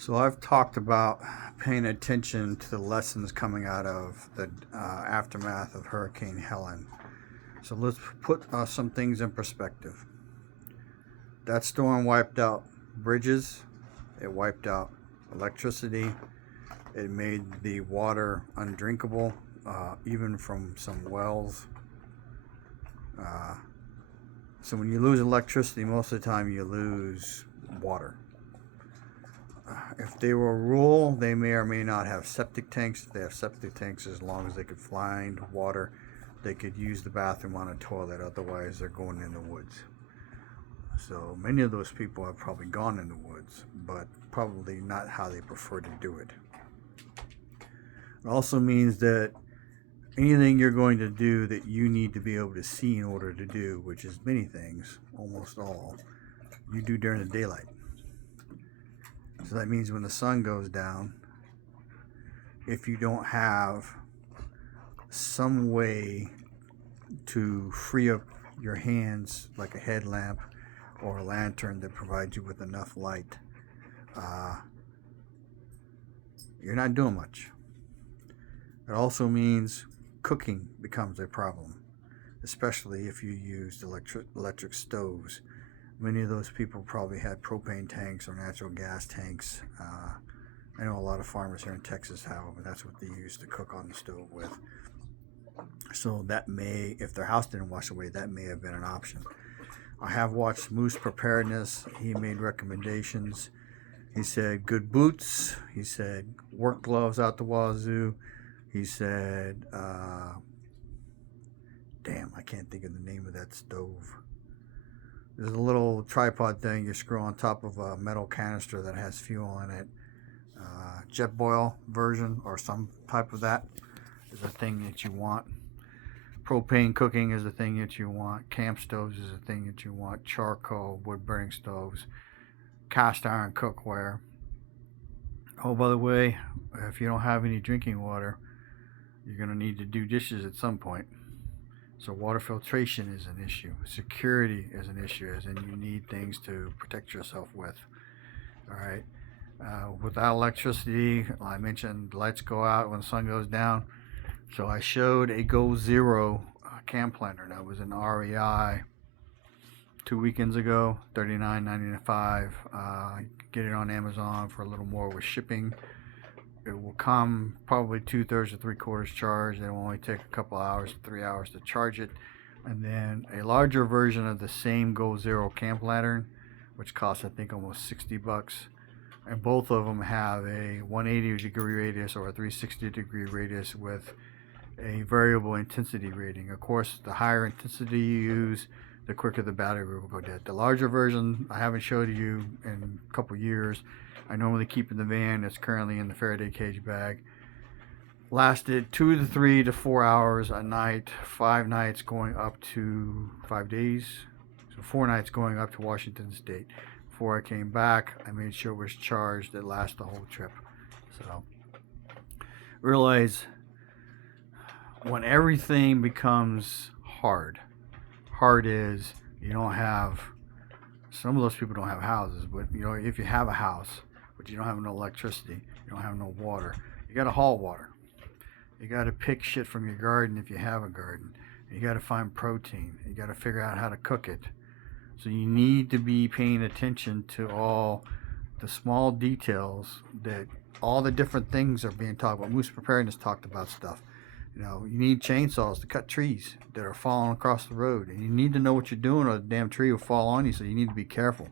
So I've talked about paying attention to the lessons coming out of the aftermath of Hurricane Helen. So let's put some things in perspective. That storm wiped out bridges, it wiped out electricity, it made the water undrinkable, even from some wells. Uh, so when you lose electricity, most of the time you lose water. If they were rural, they may or may not have septic tanks. If they have septic tanks, as long as they could find water, they could use the bathroom on a toilet. Otherwise, they're going in the woods. So many of those people have probably gone in the woods, but probably not how they prefer to do it. It also means that anything you're going to do that you need to be able to see in order to do, which is many things, almost all, you do during the daylight. So that means when the sun goes down, if you don't have some way to free up your hands, like a headlamp or a lantern that provides you with enough light, you're not doing much. It also means cooking becomes a problem, especially if you use electric stoves. Many of those people probably had propane tanks or natural gas tanks. I know a lot of farmers here in Texas have, but that's what they use to cook on the stove with. So that may, if their house didn't wash away, that may have been an option. I have watched Moose Preparedness. He made recommendations. He said good boots. He said work gloves out the wazoo. He said, damn, I can't think of the name of that stove. There's a little tripod thing you screw on top of a metal canister that has fuel in it. Jet boil version or some type of that is a thing that you want. Propane cooking is the thing that you want. Camp stoves is the thing that you want. Charcoal, wood burning stoves, cast iron cookware. Oh, by the way, if you don't have any drinking water, you're going to need to do dishes at some point. So water filtration is an issue. Security is an issue, as in you need things to protect yourself with. All right. Without electricity, I mentioned lights go out when the sun goes down. So I showed a Go Zero camp lantern that was an REI 2 weekends ago, $39.95. You can get it on Amazon for a little more with shipping. It will come probably 2/3 to 3/4 charged. It will only take a couple hours, 3 hours to charge it. And then a larger version of the same Go Zero camp lantern, which costs I think almost $60. And both of them have a 180-degree radius or a 360-degree radius with a variable intensity rating. Of course, the higher intensity you use, the quicker the battery will go dead. The larger version, I haven't showed you in a couple years. I normally keep in the van. It's currently in the Faraday cage bag. Lasted 2 to 3 to 4 hours a night, 5 nights going up to 5 days. So 4 nights going up to Washington State. Before I came back, I made sure it was charged. It lasted the whole trip. So realize when everything becomes hard is you don't have, some of those people don't have houses, but you know, if you have a house, but you don't have no electricity, you don't have no water, you got to haul water. You got to pick shit from your garden if you have a garden. You got to find protein. You got to figure out how to cook it. So you need to be paying attention to all the small details, that all the different things are being talked about. Moose Preparedness talked about stuff. You know, you need chainsaws to cut trees that are falling across the road. And you need to know what you're doing or the damn tree will fall on you, so you need to be careful.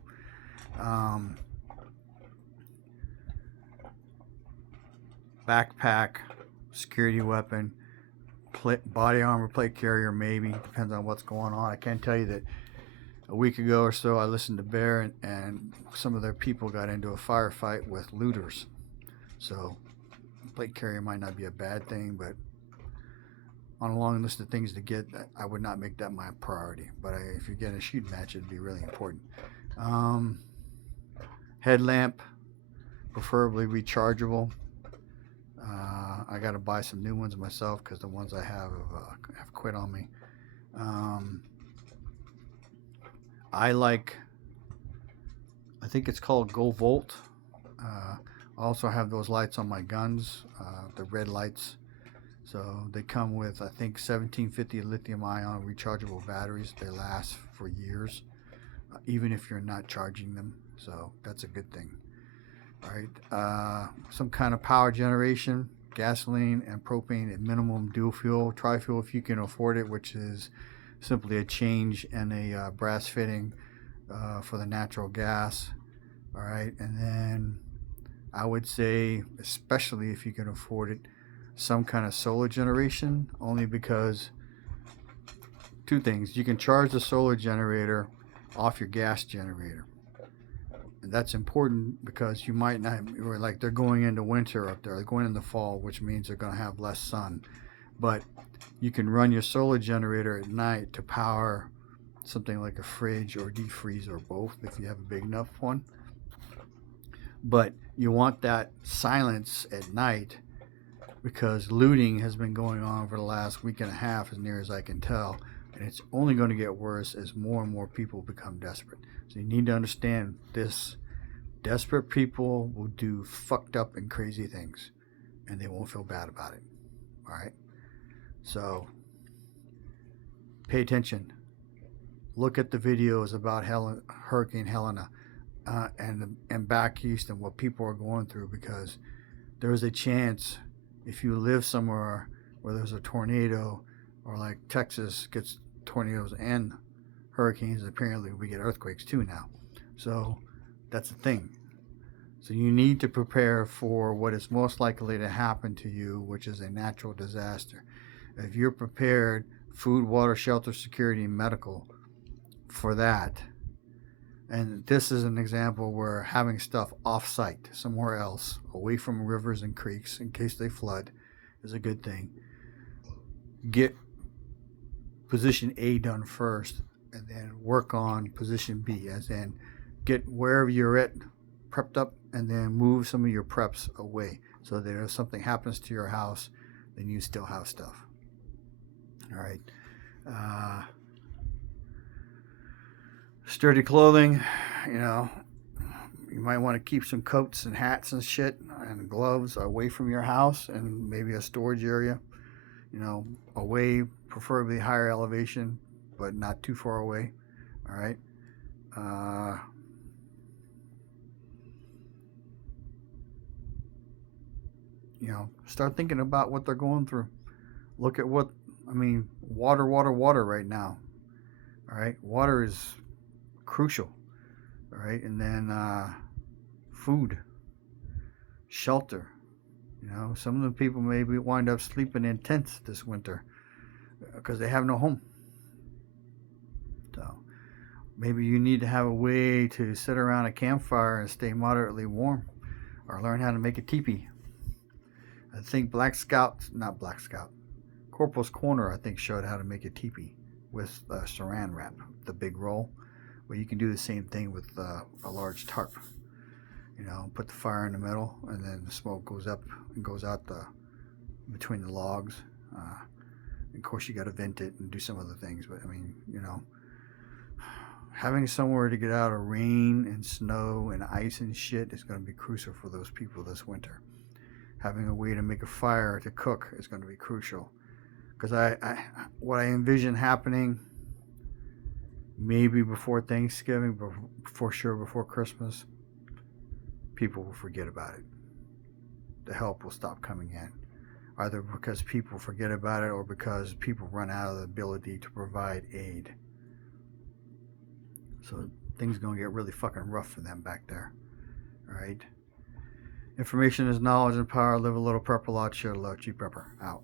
Backpack, security weapon, body armor, plate carrier, maybe. Depends on what's going on. I can tell you that a week ago or so, I listened to Bear, and some of their people got into a firefight with looters. So, plate carrier might not be a bad thing, but on a long list of things to get, I would not make that my priority. But if you're getting a shooting match, it'd be really important. Headlamp, preferably rechargeable. I got to buy some new ones myself because the ones I have quit on me. I think it's called Go Volt. I also have those lights on my guns, the red lights. So they come with, I think, 1750 lithium ion rechargeable batteries. They last for years, even if you're not charging them. So that's a good thing. All right. Some kind of power generation, gasoline and propane at minimum, dual fuel, tri-fuel if you can afford it, which is simply a change in a brass fitting for the natural gas. All right. And then I would say, especially if you can afford it, some kind of solar generation, only because two things. You can charge the solar generator off your gas generator. And that's important because you might not, like they're going into winter up there, they're going into fall, which means they're going to have less sun. But you can run your solar generator at night to power something like a fridge or deep freeze or both if you have a big enough one. But you want that silence at night because looting has been going on for the last week and a half, as near as I can tell, and it's only going to get worse as more and more people become desperate. So you need to understand this. Desperate people will do fucked up and crazy things, and they won't feel bad about it. All right? So pay attention. Look at the videos about Hurricane Helene and back east and what people are going through, because there's a chance if you live somewhere where there's a tornado, or like Texas gets tornadoes and hurricanes, apparently we get earthquakes too now. So that's the thing. So you need to prepare for what is most likely to happen to you, which is a natural disaster. If you're prepared, food, water, shelter, security, and medical for that. And this is an example where having stuff off-site, somewhere else, away from rivers and creeks, in case they flood, is a good thing. Get position A done first, and then work on position B, as in get wherever you're at prepped up, and then move some of your preps away, so that if something happens to your house, then you still have stuff. All right. Sturdy clothing, you might want to keep some coats and hats and shit and gloves away from your house, and maybe a storage area, away, preferably higher elevation, but not too far away. All right. Start thinking about what they're going through. Look at water right now. All right. Water is crucial. All right. And then food, shelter. Some of the people maybe wind up sleeping in tents this winter because they have no home. So maybe you need to have a way to sit around a campfire and stay moderately warm, or learn how to make a teepee. I think Corporal's Corner, I think, showed how to make a teepee with saran wrap, the big roll. Well, you can do the same thing with a large tarp. Put the fire in the middle, and then the smoke goes up and goes out between the logs. Of course, you got to vent it and do some other things. But having somewhere to get out of rain and snow and ice and shit is going to be crucial for those people this winter. Having a way to make a fire to cook is going to be crucial. Because what I envision happening, maybe before Thanksgiving, but for sure before Christmas, people will forget about it. The help will stop coming in, either because people forget about it or because people run out of the ability to provide aid. So things are going to get really fucking rough for them back there. All right. Information is knowledge and power. Live a little, prep a lot, share a lot. G Prepper out.